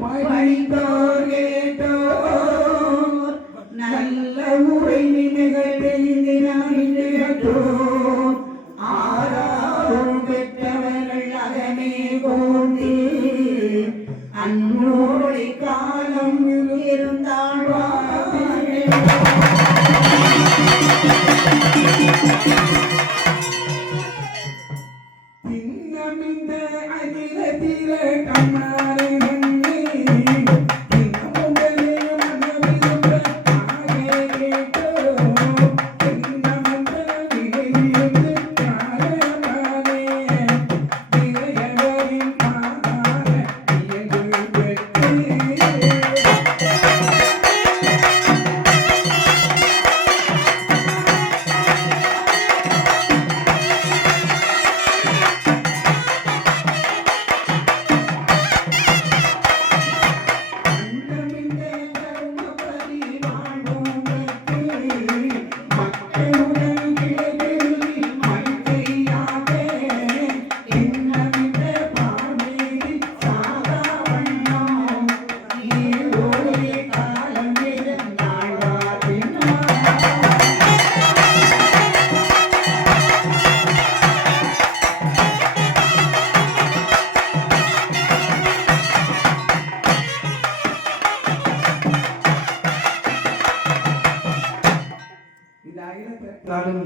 படித்தோர் கேட்டோர் நல்ல உரை நிகழ்ந்தோர் ஆறாரும் பெற்றவர்கள் அகமே போந்தி அன்னோரை காலம் இருந்தாழ்வார்கள். தின்னமிந்த அகிலத்தில கண்ணாரை மண்ணே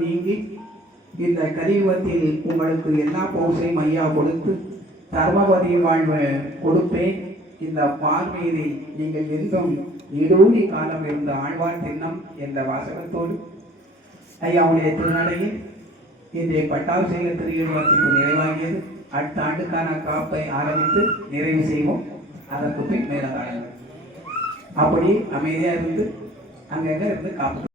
நீங்கி இந்த கலியுகத்தில் உங்களுக்கு எல்லா பௌசையும் ஐயா கொடுத்து தர்மபதி வாழ்வு கொடுப்பேன். இந்த பார்வையை நீங்கள் என்றும் இடூழி காலம் இருந்த ஆழ்வார் திண்ணம் என்ற வாசகத்தோடு ஐயாவுடைய திருநடையில் இன்றைய பட்டாபிஷேக திருவாசிப்பு நிறைவாகியது. அடுத்த ஆண்டுக்கான காப்பை ஆரம்பித்து நிறைவு செய்வோம். அதற்கு பின் மேலதாடுங்கள். அப்படி அமைதியாக இருந்து அங்கங்க இருந்து காப்பு